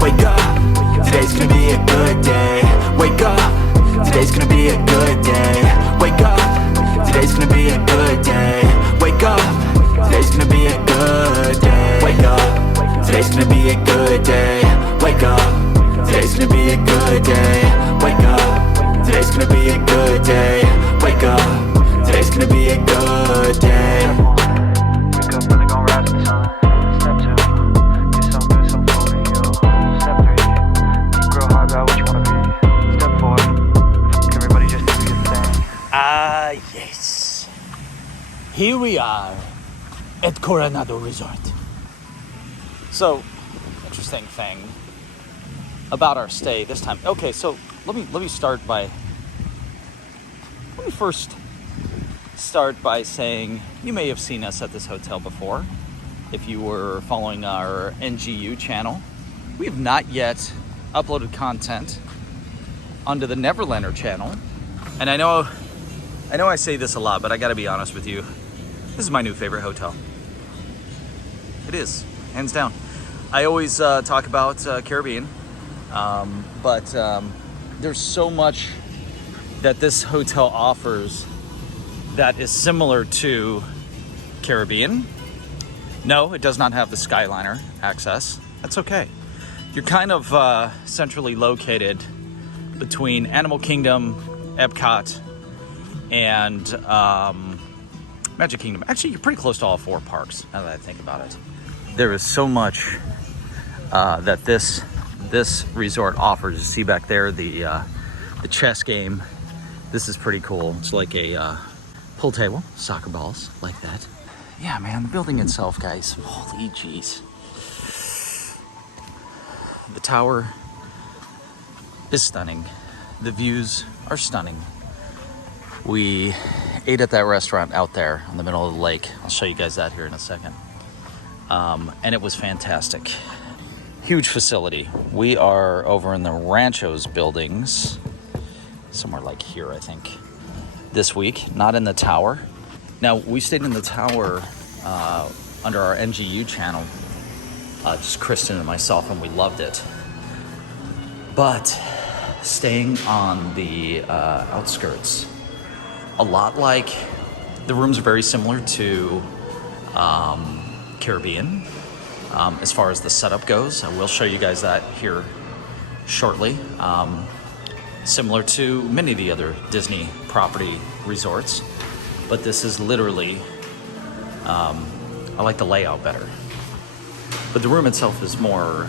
Wake up, today's gonna be a good day. Wake up, today's gonna be a good day. Wake up, today's gonna be a good day. Wake up, today's gonna be a good day. Wake up, today's gonna be a good day. Wake up, today's gonna be a good day. Wake up, today's gonna be a good day. Wake up, today's gonna be a good day. Wake up, really gonna rise with the sun. Step 2, get some good, some food in you. Step 3, think real hard about what you wanna be. Step 4, everybody just do your thing. Ah, yes. Here we are at Coronado Resort. So, interesting thing about our stay this time. Okay, so let me first start by saying you may have seen us at this hotel before if you were following our NGU channel. We have not yet uploaded content onto the Neverlander channel, and I know I say this a lot, but I gotta be honest with you, this is my new favorite hotel. It is, hands down. I always talk about Caribbean, but there's so much that this hotel offers that is similar to Caribbean. No, it does not have the Skyliner access. That's okay. You're kind of centrally located between Animal Kingdom, Epcot, and Magic Kingdom. Actually, you're pretty close to all 4 parks, now that I think about it. There is so much that this resort offers. You see back there the chess game. This is pretty cool. It's like a pool table, soccer balls, like that. Yeah, man, the building itself, guys, holy jeez. The tower is stunning. The views are stunning. We ate at that restaurant out there in the middle of the lake. I'll show you guys that here in a second. And it was fantastic. Huge facility. We are over in the Ranchos buildings, somewhere like here, I think, this week, not in the tower. Now, we stayed in the tower under our NGU channel, just Kristen and myself, and we loved it. But staying on the outskirts, a lot like, the rooms are very similar to Caribbean as far as the setup goes. I will show you guys that here shortly. Similar to many of the other Disney property resorts, but this is literally, I like the layout better. But the room itself is more,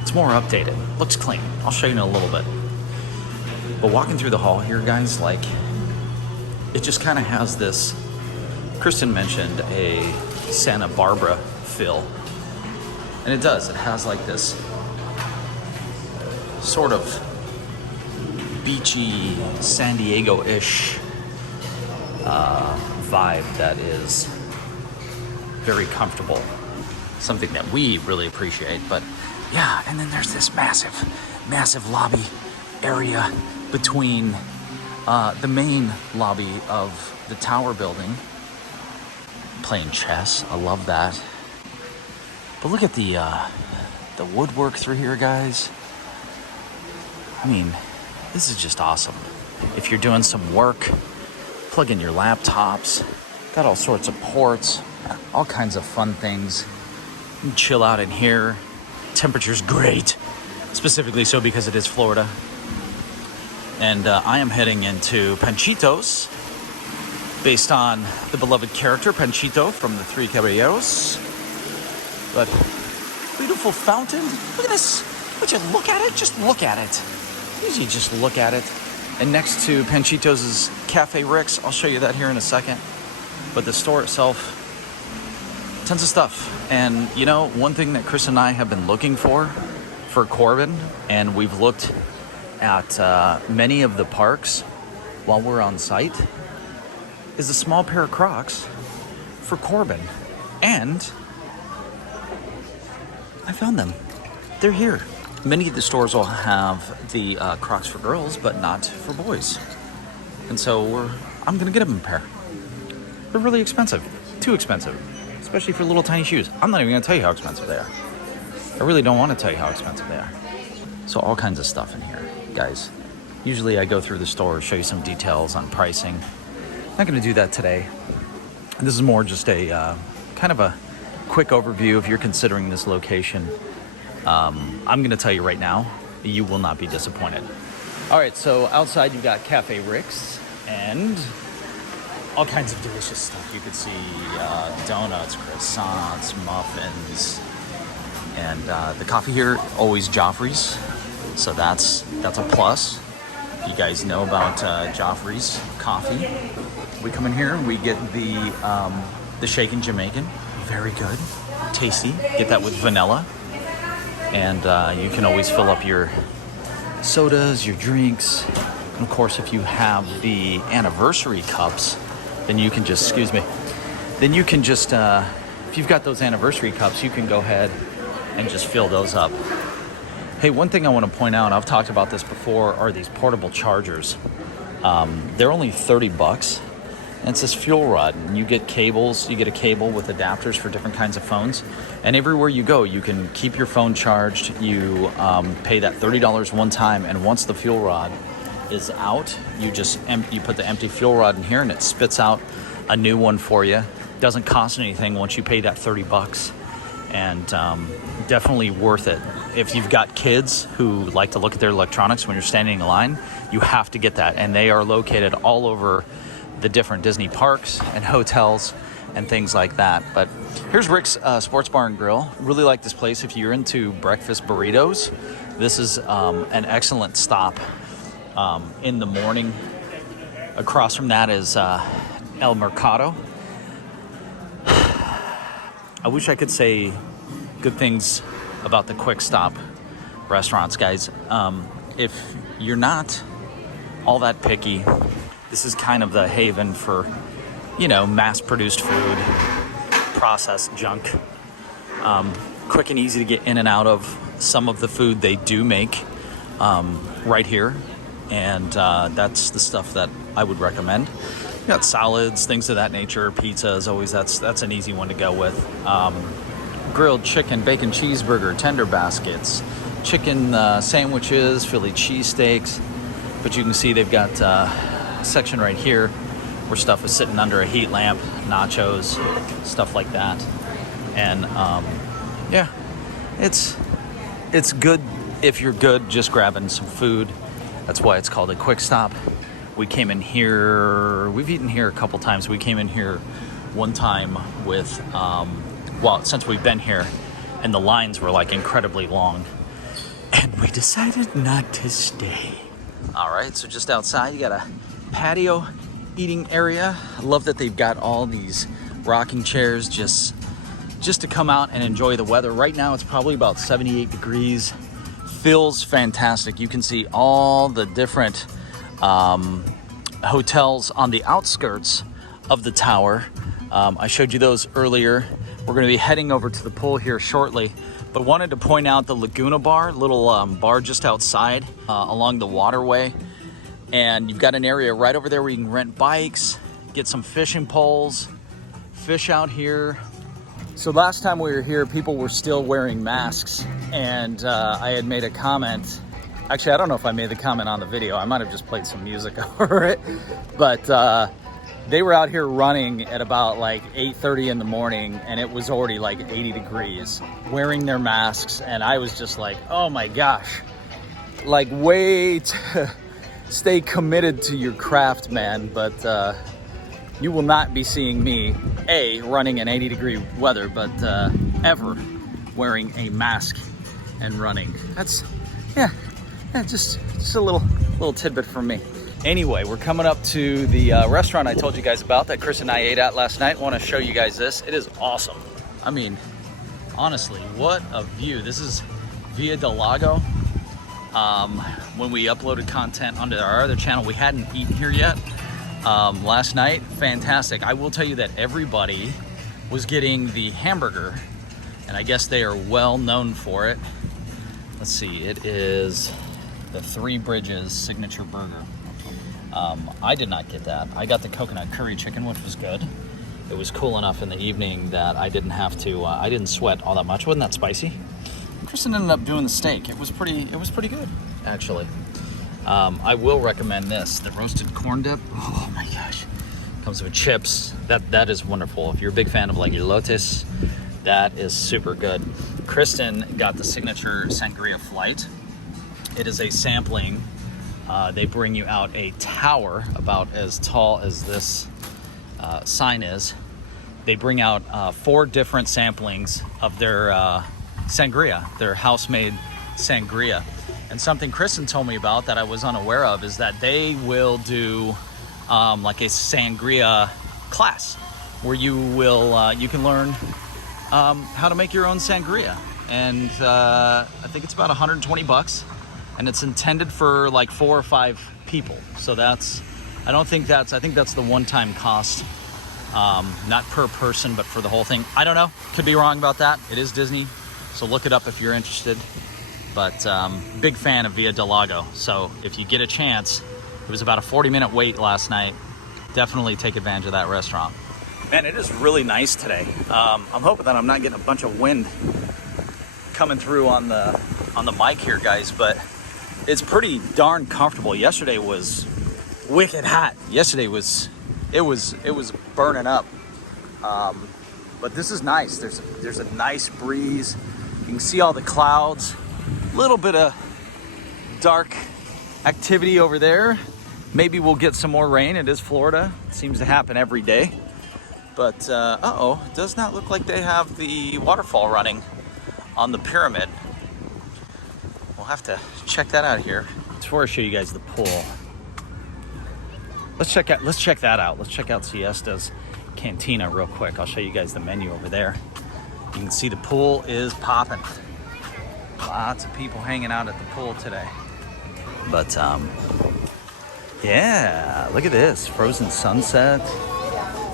it's more updated, looks clean. I'll show you in a little bit. But walking through the hall here, guys, like, it just kind of has this, Kristen mentioned a Santa Barbara feel. And it does, it has like this sort of beachy, San Diego-ish vibe that is very comfortable. Something that we really appreciate. But yeah, and then there's this massive lobby area between the main lobby of the tower building. Playing chess, I love that. But look at the woodwork through here, guys. I mean, this is just awesome. If you're doing some work, plug in your laptops, got all sorts of ports, all kinds of fun things. You can chill out in here. Temperature's great, specifically so because it is Florida. And I am heading into Panchitos, based on the beloved character Panchito from the Three Caballeros. But beautiful fountain. Look at this. Would you look at it? Just look at it. You just look at it. And next to Panchitos is Cafe Rick's. I'll show you that here in a second. But the store itself, tons of stuff. And you know, one thing that Chris and I have been looking for Corbin, and we've looked at many of the parks while we're on site, is a small pair of Crocs for Corbin. And I found them. They're here. Many of the stores will have the Crocs for girls, but not for boys. And so I'm gonna get them a pair. They're really expensive, too expensive, especially for little tiny shoes. I'm not even gonna tell you how expensive they are. I really don't want to tell you how expensive they are. So all kinds of stuff in here, guys. Usually I go through the store, show you some details on pricing. Not going to do that today. This is more just a kind of a quick overview if you're considering this location. I'm going to tell you right now, you will not be disappointed. All right, so outside you've got Cafe Rick's and all kinds of delicious stuff. You could see donuts, croissants, muffins, and the coffee here always Joffrey's, so that's a plus. You guys know about Joffrey's coffee. We come in here and we get the shaken Jamaican, very good, tasty. Get that with vanilla, and you can always fill up your sodas, your drinks, and of course if you have the anniversary cups, then you can just, if you've got those anniversary cups, you can go ahead and just fill those up. Hey, one thing I want to point out, I've talked about this before, are these portable chargers. They're only $30, and it's this fuel rod, and you get cables, you get a cable with adapters for different kinds of phones, and everywhere you go, you can keep your phone charged. You pay that $30 one time, and once the fuel rod is out, you put the empty fuel rod in here, and it spits out a new one for you. Doesn't cost anything once you pay that $30, and definitely worth it. If you've got kids who like to look at their electronics when you're standing in line, you have to get that, and they are located all over the different Disney parks and hotels and things like that. But here's Rick's Sports Bar and Grill. Really like this place. If you're into breakfast burritos, this is an excellent stop in the morning. Across from that is El Mercado. I wish I could say good things about the quick stop restaurants, guys. If you're not all that picky, this is kind of the haven for, mass-produced food, processed junk. Quick and easy to get in and out of some of the food they do make right here. And that's the stuff that I would recommend. You got salads, things of that nature, pizzas, always that's an easy one to go with. Grilled chicken, bacon cheeseburger, tender baskets, chicken sandwiches, Philly cheesesteaks. But you can see they've got section right here where stuff is sitting under a heat lamp, nachos, stuff like that. And it's good if you're good just grabbing some food. That's why it's called a quick stop. We came in here, we've eaten here a couple times. We came in here one time with since we've been here, and the lines were like incredibly long, and we decided not to stay. All right, so just outside, you got a patio eating area. I love that they've got all these rocking chairs just to come out and enjoy the weather. Right now, it's probably about 78 degrees. Feels fantastic. You can see all the different hotels on the outskirts of the tower. I showed you those earlier. We're going to be heading over to the pool here shortly, but wanted to point out the Laguna Bar, little bar just outside along the waterway. And you've got an area right over there where you can rent bikes, get some fishing poles, fish out here. So last time we were here, people were still wearing masks, and I had made a comment. Actually, I don't know if I made the comment on the video. I might have just played some music over it, but they were out here running at about like 8:30 in the morning, and it was already like 80 degrees, wearing their masks. And I was just like, oh my gosh, like way to stay committed to your craft, man. But you will not be seeing me, running in 80 degree weather, but ever wearing a mask and running. That's, just a little tidbit from me. Anyway, we're coming up to the restaurant I told you guys about that Chris and I ate at last night. I want to show you guys this. It is awesome. I mean, honestly, what a view. This is Via del Lago. When we uploaded content onto our other channel, we hadn't eaten here yet. Last night, fantastic. I will tell you that everybody was getting the hamburger, and I guess they are well known for it. Let's see, it is the Three Bridges signature burger. I did not get that. I got the coconut curry chicken, which was good. It was cool enough in the evening that I didn't have to, I didn't sweat all that much. Wasn't that spicy? Kristen ended up doing the steak. It was pretty good, actually. I will recommend this, the roasted corn dip. Oh my gosh. Comes with chips. That is wonderful. If you're a big fan of like elotes, that is super good. Kristen got the signature sangria flight. It is a sampling. They bring you out a tower about as tall as this sign is. They bring out 4 different samplings of their sangria, their house-made sangria. And something Kristen told me about that I was unaware of is that they will do like a sangria class where you can learn how to make your own sangria. And I think it's about $120, and it's intended for like 4 or 5 people. So I think that's the one-time cost. Not per person, but for the whole thing. I don't know. Could be wrong about that. It is Disney, so look it up if you're interested. But big fan of Via del Lago. So if you get a chance, it was about a 40-minute wait last night. Definitely take advantage of that restaurant. Man, it is really nice today. I'm hoping that I'm not getting a bunch of wind coming through on the mic here, guys. But it's pretty darn comfortable. Yesterday was wicked hot. Yesterday was burning up, but this is nice. There's a nice breeze. You can see all the clouds. A little bit of dark activity over there. Maybe we'll get some more rain. It is Florida. It seems to happen every day. But it does not look like they have the waterfall running on the pyramid. We'll have to check that out here. Before I show you guys the pool, let's check that out. Let's check out Siesta's Cantina real quick. I'll show you guys the menu over there. You can see the pool is popping. Lots of people hanging out at the pool today. But yeah, look at this. Frozen Sunset.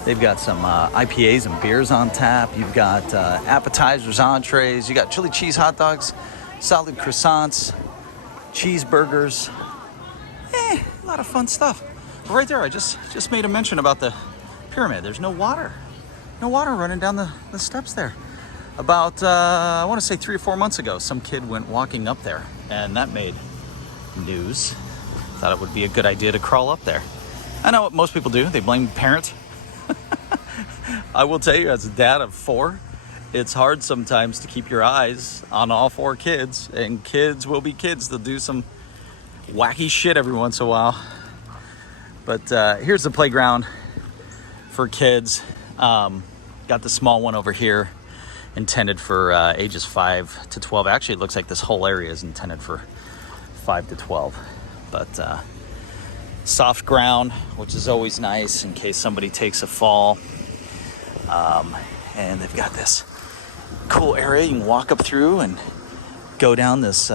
They've got some IPAs and beers on tap. You've got appetizers, entrees. You got chili cheese hot dogs, solid croissants, cheeseburgers. A lot of fun stuff. Right there, I just made a mention about the pyramid. There's no water running down the steps there. About I want to say 3 or 4 months ago, some kid went walking up there, and that made news. Thought it would be a good idea to crawl up there. I know what most people do. They blame the parent. I will tell you, as a dad of 4, it's hard sometimes to keep your eyes on all 4 kids, and kids will be kids. They'll do some wacky shit every once in a while. But here's the playground for kids. Got the small one over here, intended for ages 5 to 12. Actually, it looks like this whole area is intended for 5 to 12. But soft ground, which is always nice in case somebody takes a fall. And they've got this cool area you can walk up through and go down this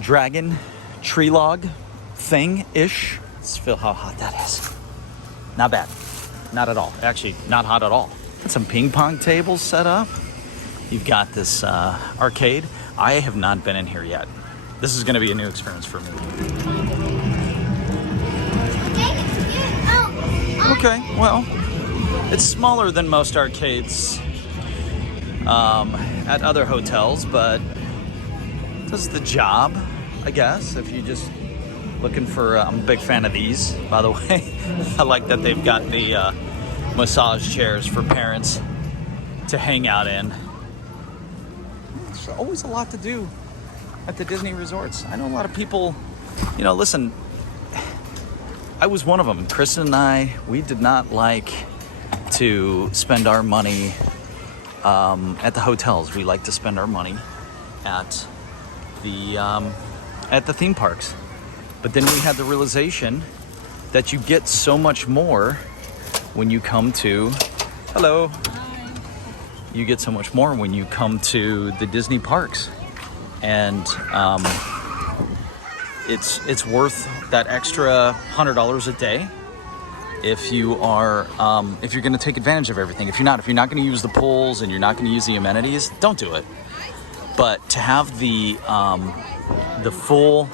dragon tree log thing-ish. Let's feel how hot that is. Not bad. Not at all. Actually, not hot at all. Got some ping pong tables set up. You've got this arcade. I have not been in here yet. This is going to be a new experience for me. Okay, well, it's smaller than most arcades at other hotels, but does the job, I guess, if you just looking for, I'm a big fan of these, by the way. I like that they've got the massage chairs for parents to hang out in. There's always a lot to do at the Disney resorts. I know a lot of people, listen, I was one of them. Kristen and I, we did not like to spend our money at the hotels. We like to spend our money at the theme parks. But then we had the realization that you get so much more when you come to, hello. Hi. You get so much more when you come to the Disney parks. And it's worth that extra $100 a day if you are if you're going to take advantage of everything. If you're not going to use the pools and you're not going to use the amenities, don't do it. But to have the full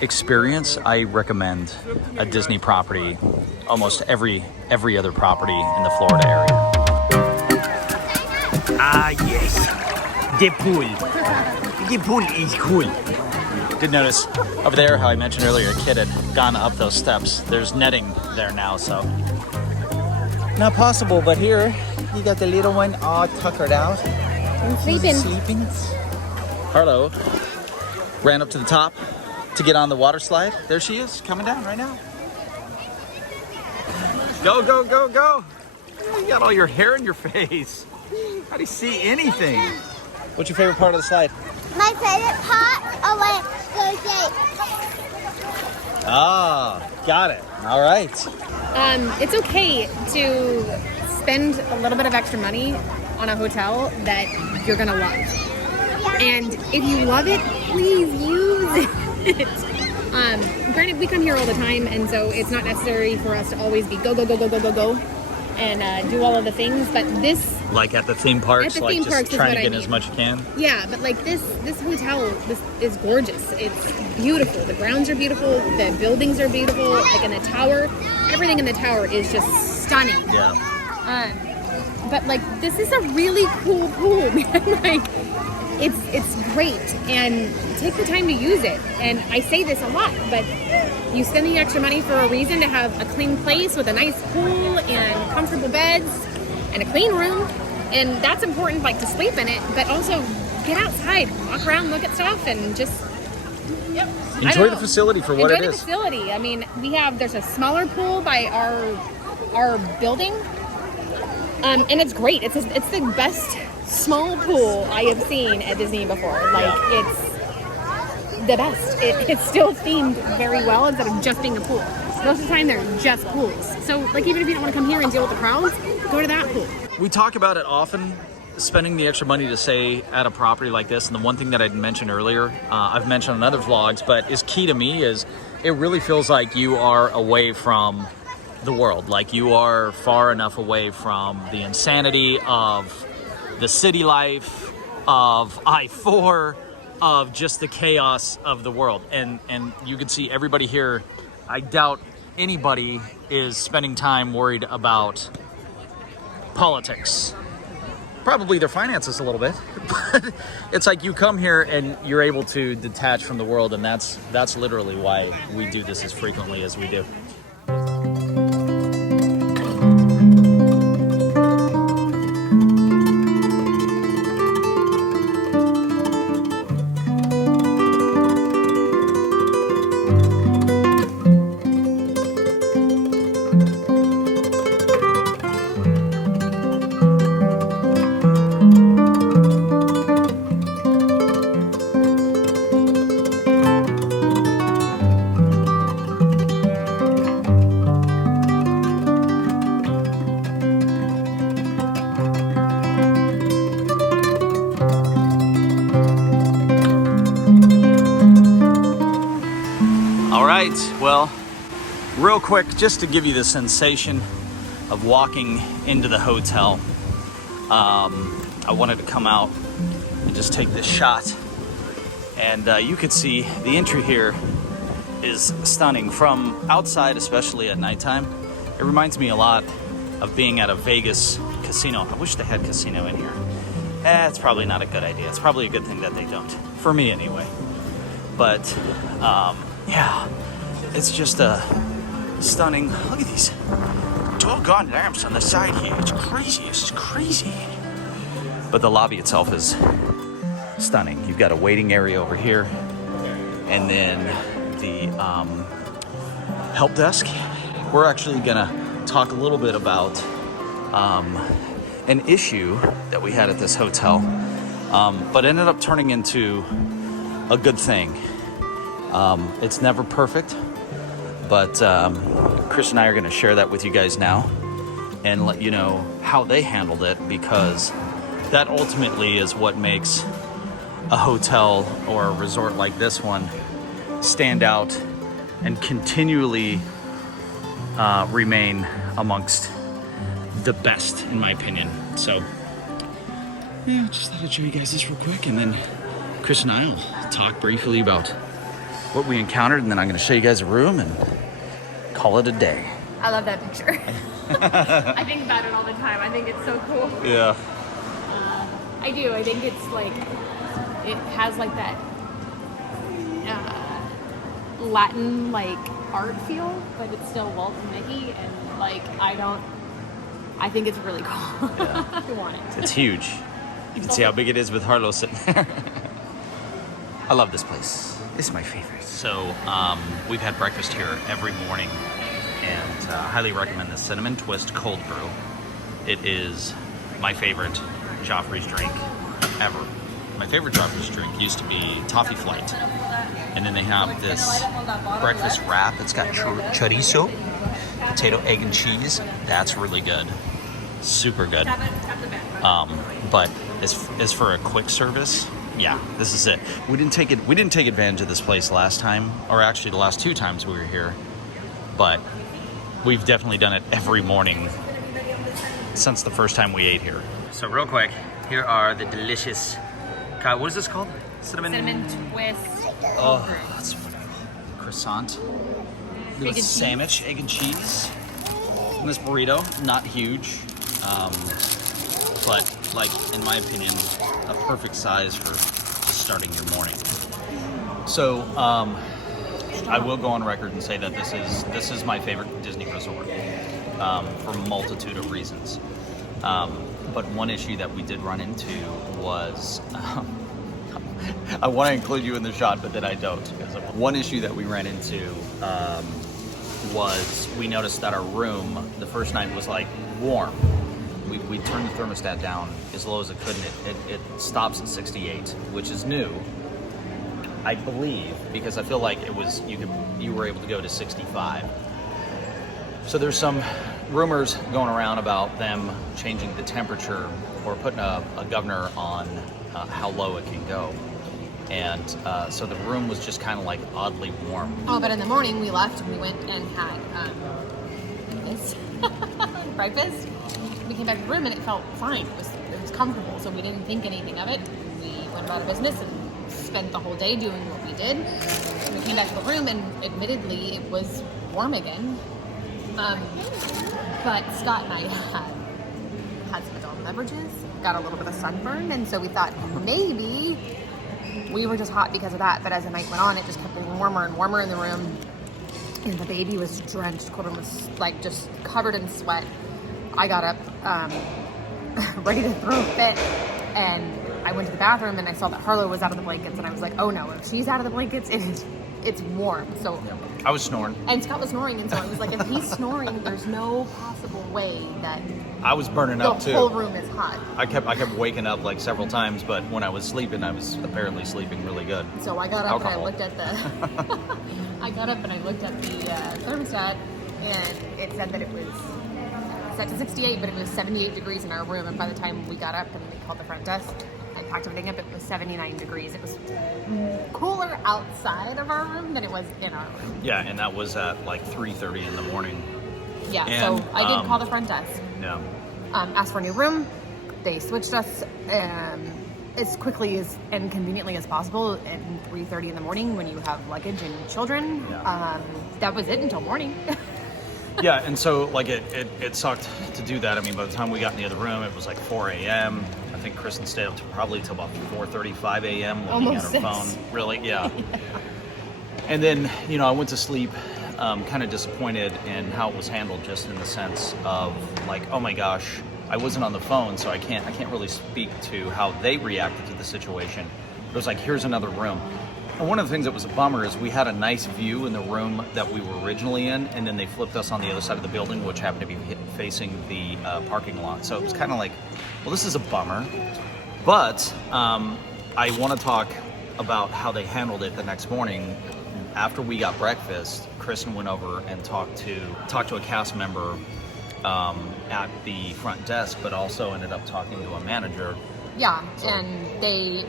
experience, I recommend a Disney property, almost every other property in the Florida area. Ah, yes. The pool. The pool is cool. Did notice over there how I mentioned earlier a kid had gone up those steps. There's netting there now, so not possible. But here you got the little one all tuckered out. I'm sleeping. Harlow ran up to the top to get on the water slide. There she is, coming down right now. Go, go, go, go. You got all your hair in your face. How do you see anything? What's your favorite part of the slide? My favorite part of it goes Ah, got it. All right. It's okay to spend a little bit of extra money on a hotel that you're gonna love. And if you love it, please use it. Granted, we come here all the time, and so it's not necessary for us to always be go, and do all of the things. But this, Like at the theme parks, At the like theme just parks is trying what to I get mean. as much as you can. yeah, but like this hotel, this is gorgeous. It's beautiful. The grounds are beautiful. The buildings are beautiful. Like in the tower, everything in the tower is just stunning. Yeah. But like this is a really cool pool, man. Like it's great, and take the time to use it. And I say this a lot, but you spend the extra money for a reason to have a clean place with a nice pool and comfortable beds and a clean room, and that's important, like to sleep in it, but also get outside, walk around, look at stuff, and just Enjoy the facility for what it Enjoy the is. facility. I mean, there's a smaller pool by our building. And it's great. It's the best small pool I have seen at Disney before. Like, it's the best. It's still themed very well instead of just being a pool. Most of the time, they're just pools. So, like, even if you don't want to come here and deal with the crowds, go to that pool. We talk about it often, spending the extra money to stay at a property like this. And the one thing that I'd mentioned earlier, I've mentioned in other vlogs, but is key to me is it really feels like you are away from the world. Like you are far enough away from the insanity of the city life, of I-4, of just the chaos of the world. And you can see everybody here. I doubt anybody is spending time worried about politics. Probably their finances a little bit, but it's like you come here and you're able to detach from the world, and that's literally why we do this as frequently as we do. Well, real quick, just to give you the sensation of walking into the hotel, I wanted to come out and just take this shot. And you can see the entry here is stunning from outside, especially at nighttime. It reminds me a lot of being at a Vegas casino. I wish they had casino in here. It's probably not a good idea. It's probably a good thing that they don't, for me anyway. But yeah, it's just a stunning. Look at these doggone lamps on the side here. It's crazy. This is crazy. But the lobby itself is stunning. You've got a waiting area over here, and then the help desk. We're actually gonna talk a little bit about an issue that we had at this hotel, but ended up turning into a good thing. It's never perfect, but Chris and I are going to share that with you guys now and let you know how they handled it, because that ultimately is what makes a hotel or a resort like this one stand out and continually remain amongst the best, in my opinion. So yeah, just thought I'd show you guys this real quick, and then Chris and I will talk briefly about what we encountered, and then I'm going to show you guys a room and call it a day. I love that picture. I think about it all the time. I think it's so cool. Yeah. I do. I think it's like it has like that Latin like art feel, but it's still Walt and Mickey, and like I think it's really cool. Yeah. I want it. It's huge. You can see how big it is with Harlow sitting there. I love this place. It's my favorite. So we've had breakfast here every morning, and highly recommend the cinnamon twist cold brew. It is my favorite Joffrey's drink ever. My favorite Joffrey's drink used to be Toffee Flight, and then they have this breakfast wrap. It's got chorizo, potato, egg, and cheese. That's really good. Super good. But as for a quick service, yeah, this is it. We didn't take advantage of this place last time, or actually the last 2 times we were here, but we've definitely done it every morning since the first time we ate here. So real quick, here are the delicious, what is this called? Cinnamon twist. Oh, that's wonderful. Croissant. With sandwich, egg and cheese. And this burrito, not huge, but like in my opinion, a perfect size for just starting your morning. So I will go on record and say that this is my favorite Disney resort for a multitude of reasons. But one issue that we did run into was, I want to include you in the shot, but then I don't. One issue that we ran into was we noticed that our room, the first night, was like warm. We turned the thermostat down as low as it could, and it stops at 68, which is new, I believe, because I feel like you were able to go to 65. So there's some rumors going around about them changing the temperature or putting a governor on how low it can go. And so the room was just kind of like oddly warm. Oh, but in the morning we left and we went and had breakfast. We came back to the room and it felt fine. It was comfortable, so we didn't think anything of it. We went about our business and spent the whole day doing what we did. We came back to the room and admittedly it was warm again. But Scott and I had some adult beverages, got a little bit of sunburn, and so we thought maybe we were just hot because of that. But as the night went on, it just kept getting warmer and warmer in the room, and the baby was drenched. Corbin was like just covered in sweat. I got up ready to throw a fit, and I went to the bathroom and I saw that Harlow was out of the blankets, and I was like, oh no, if she's out of the blankets, it's warm. So I was snoring. And Scott was snoring, and so I was like, if he's snoring, there's no possible way that I was burning up too. The whole room is hot. I kept waking up like several times, but when I was sleeping, I was apparently sleeping really good. So I got up and I looked at the thermostat, and it said that it was set to 68, but it was 78 degrees in our room. And by the time we got up and we called the front desk and packed everything up, it was 79 degrees. It was cooler outside of our room than it was in our room. Yeah, and that was at like 3:30 in the morning. Yeah, and, so I did call the front desk. Yeah. Asked for a new room. They switched us as quickly and conveniently as possible at 3:30 in the morning when you have luggage and children. Yeah. That was it until morning. Yeah, and so like it sucked to do that. I mean, by the time we got in the other room, it was like 4 a.m. I think Kristen stayed up to probably till about 4:35 a.m. looking Almost at her 6. phone. Really, yeah. And then, I went to sleep kind of disappointed in how it was handled, just in the sense of like, oh my gosh, I wasn't on the phone, so I can't really speak to how they reacted to the situation. It was like, here's another room. And one of the things that was a bummer is we had a nice view in the room that we were originally in, and then they flipped us on the other side of the building, which happened to be facing the parking lot. So it was kind of like, well, this is a bummer. But I want to talk about how they handled it the next morning. After we got breakfast, Kristen went over and talked to a cast member at the front desk, but also ended up talking to a manager. Yeah, and they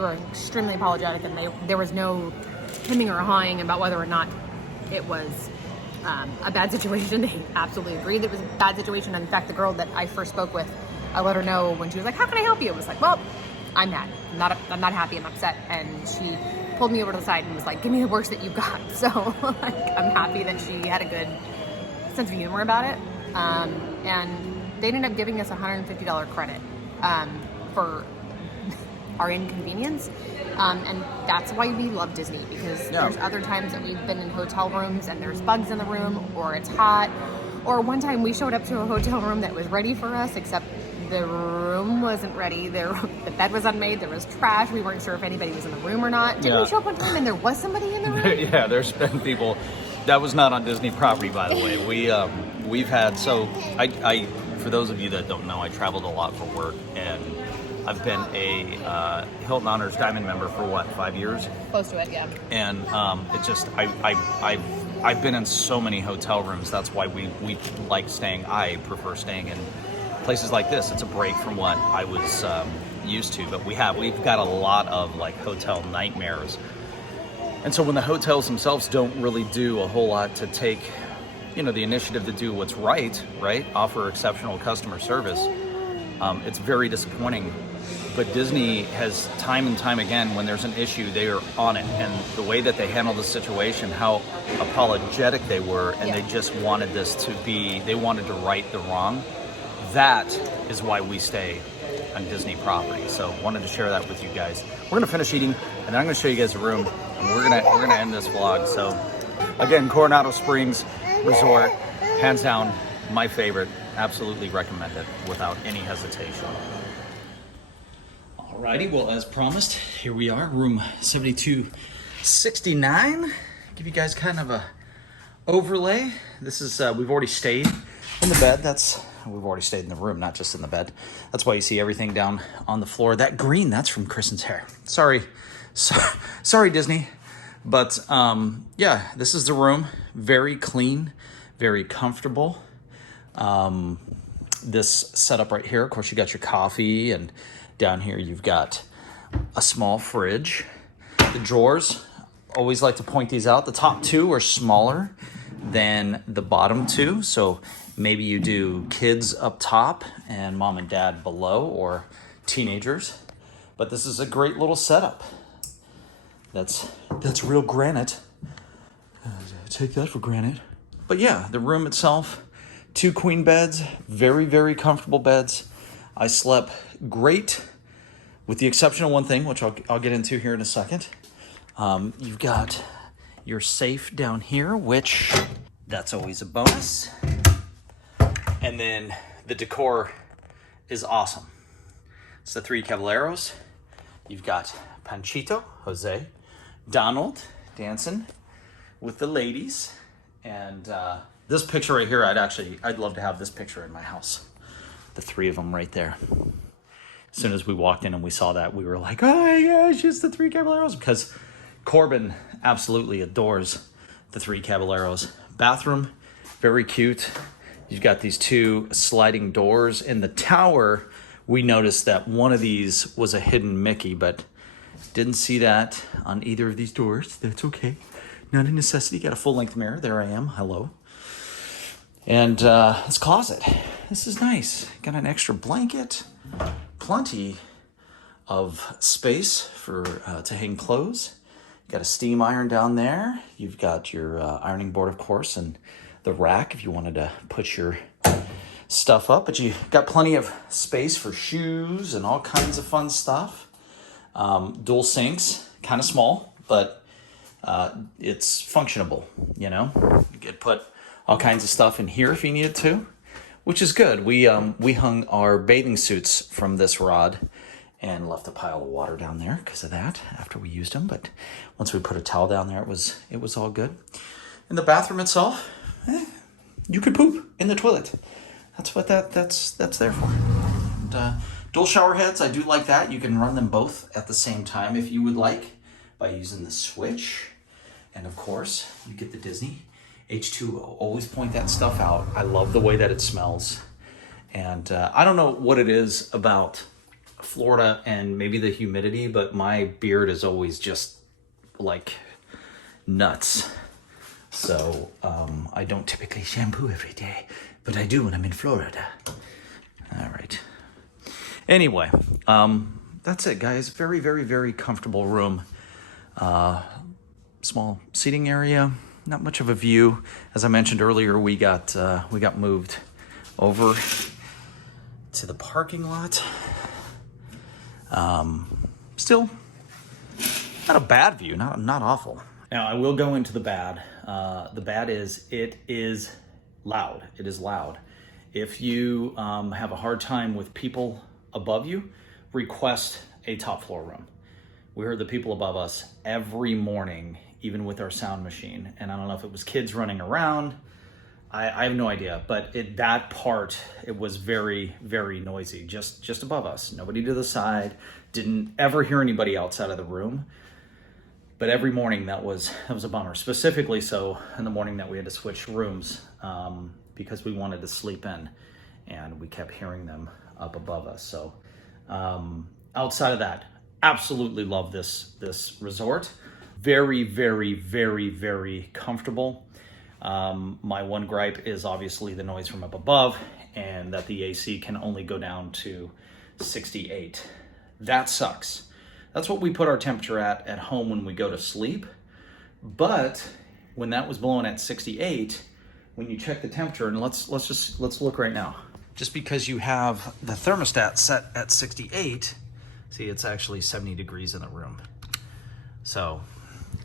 were extremely apologetic, and there was no hemming or hawing about whether or not it was a bad situation. They absolutely agreed that it was a bad situation. In fact, the girl that I first spoke with, I let her know when she was like, how can I help you? It was like, well, I'm mad. I'm not happy. I'm upset. And she pulled me over to the side and was like, give me the worst that you've got. So like, I'm happy that she had a good sense of humor about it. And they ended up giving us a $150 credit for our inconvenience. And that's why we love Disney, because there's other times that we've been in hotel rooms and there's bugs in the room, or it's hot. Or one time we showed up to a hotel room that was ready for us, except the room wasn't ready. The bed was unmade. There was trash. We weren't sure if anybody was in the room or not. Didn't we show up one time and there was somebody in the room? Yeah, there's been people. That was not on Disney property, by the way. We've had, so I for those of you that don't know, I traveled a lot for work, and I've been a Hilton Honors Diamond member for what, 5 years? Close to it, yeah. And it just I've been in so many hotel rooms. That's why we like staying. I prefer staying in places like this. It's a break from what I was used to. But we've got a lot of like hotel nightmares. And so when the hotels themselves don't really do a whole lot to take, the initiative to do what's right, offer exceptional customer service, it's very disappointing. But Disney has, time and time again, when there's an issue, they are on it. And the way that they handled the situation, how apologetic they were, and they just wanted they wanted to right the wrong. That is why we stay on Disney property. So wanted to share that with you guys. We're gonna finish eating, and then I'm gonna show you guys the room, and we're gonna end this vlog. So again, Coronado Springs Resort, hands down, my favorite. Absolutely recommend it without any hesitation. Alrighty, well, as promised, here we are, room 7269. Give you guys kind of a overlay. This is, we've already stayed in the bed. We've already stayed in the room, not just in the bed. That's why you see everything down on the floor. That green, that's from Kristen's hair. Sorry, Disney. But yeah, this is the room. Very clean, very comfortable. This setup right here, of course, you got your coffee, and down here you've got a small fridge. The drawers, always like to point these out. The top two are smaller than the bottom two, so maybe you do kids up top and mom and dad below, or teenagers. But this is a great little setup. That's real granite. Take that for granted. But yeah, the room itself, 2 queen beds, very, very comfortable beds. I slept great, with the exception of one thing, which I'll get into here in a second. You've got your safe down here, which that's always a bonus. And then the decor is awesome. It's the 3 Caballeros. You've got Panchito, Jose, Donald dancing with the ladies. And this picture right here, I'd love to have this picture in my house. The 3 of them right there. As soon as we walked in and we saw that, we were like, oh my gosh, it's the 3 Caballeros. Because Corbin absolutely adores the 3 Caballeros. Bathroom, very cute. You've got these 2 sliding doors. In the tower, we noticed that one of these was a hidden Mickey, but didn't see that on either of these doors. That's okay. Not a necessity. Got a full-length mirror. There I am. Hello. And this closet. This is nice. Got an extra blanket. Plenty of space for to hang clothes. Got a steam iron down there. You've got your ironing board, of course, and the rack if you wanted to put your stuff up. But you got plenty of space for shoes and all kinds of fun stuff. Dual sinks, kind of small, but it's functionable, You could put all kinds of stuff in here if you needed to, which is good. We hung our bathing suits from this rod and left a pile of water down there because of that after we used them. But once we put a towel down there, it was all good. In the bathroom itself, you could poop in the toilet. That's what that's there for. And, dual shower heads, I do like that. You can run them both at the same time if you would like by using the switch. And of course, you get the Disney H2O. Always point that stuff out. I love the way that it smells. And I don't know what it is about Florida and maybe the humidity, but my beard is always just like nuts. So I don't typically shampoo every day, but I do when I'm in Florida. All right. Anyway, that's it, guys. Very, very, very comfortable room. Small seating area. Not much of a view. As I mentioned earlier, we got moved over to the parking lot. still not a bad view, not awful. Now I will go into the bad. The bad is it is loud. It is loud. If you have a hard time with people above you, request a top floor room. We heard the people above us every morning, even with our sound machine. And I don't know if it was kids running around. I have no idea, but that part, it was very, very noisy, just above us. Nobody to the side, didn't ever hear anybody outside of the room. But every morning that was a bummer, specifically so in the morning that we had to switch rooms because we wanted to sleep in and we kept hearing them up above us. So outside of that, absolutely love this resort. Very, very, very, very comfortable. My one gripe is obviously the noise from up above and that the AC can only go down to 68. That sucks. That's what we put our temperature at home when we go to sleep. But when that was blowing at 68, when you check the temperature, and let's look right now. Just because you have the thermostat set at 68, see, it's actually 70 degrees in the room. So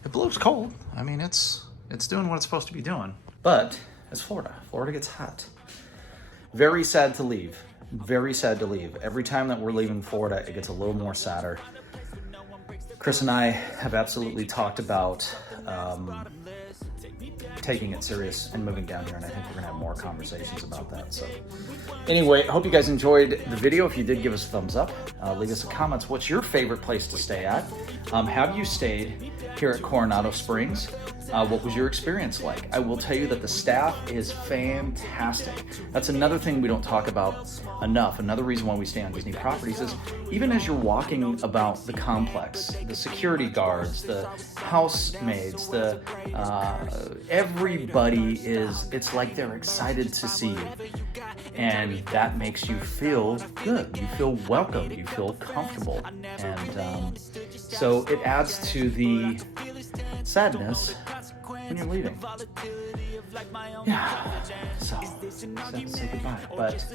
it blows cold. I mean, it's doing what it's supposed to be doing. But it's Florida. Florida gets hot. Very sad to leave. Very sad to leave. Every time that we're leaving Florida, it gets a little more sadder. Chris and I have absolutely talked about taking it serious and moving down here, and I think we're gonna have more conversations about that. So anyway, I hope you guys enjoyed the video. If you did, give us a thumbs up. Leave us some comments. What's your favorite place to stay at? Have you stayed here at Coronado Springs? What was your experience like? I will tell you that the staff is fantastic. That's another thing we don't talk about enough. Another reason why we stay on Disney properties is even as you're walking about the complex, the security guards, the housemaids, everybody it's like they're excited to see you. And that makes you feel good. You feel welcome. You feel comfortable. And so it adds to the sadness when you're leaving. Yeah, so say goodbye. But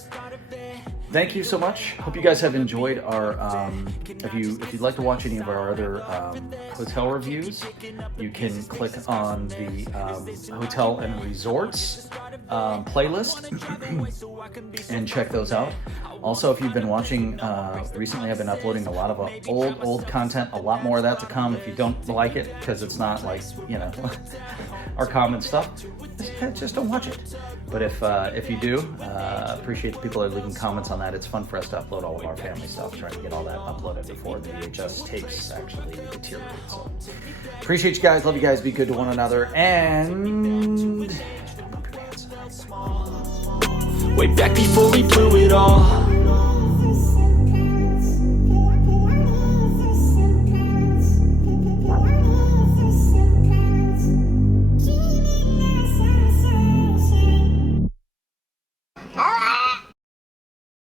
thank you so much. Hope you guys have enjoyed our, if you'd like to watch any of our other hotel reviews, you can click on the hotel and resorts playlist and check those out. Also, if you've been watching recently, I've been uploading a lot of old content, a lot more of that to come. If you don't like it, because it's not like, our common stuff, just don't watch it. But if you do, appreciate the people that are leaving comments on that. It's fun for us to upload all of our family stuff, trying to get all that uploaded before the VHS tapes actually deteriorate. So appreciate you guys, love you guys, be good to one another, and don't bump your pants. Way back before we blew it all,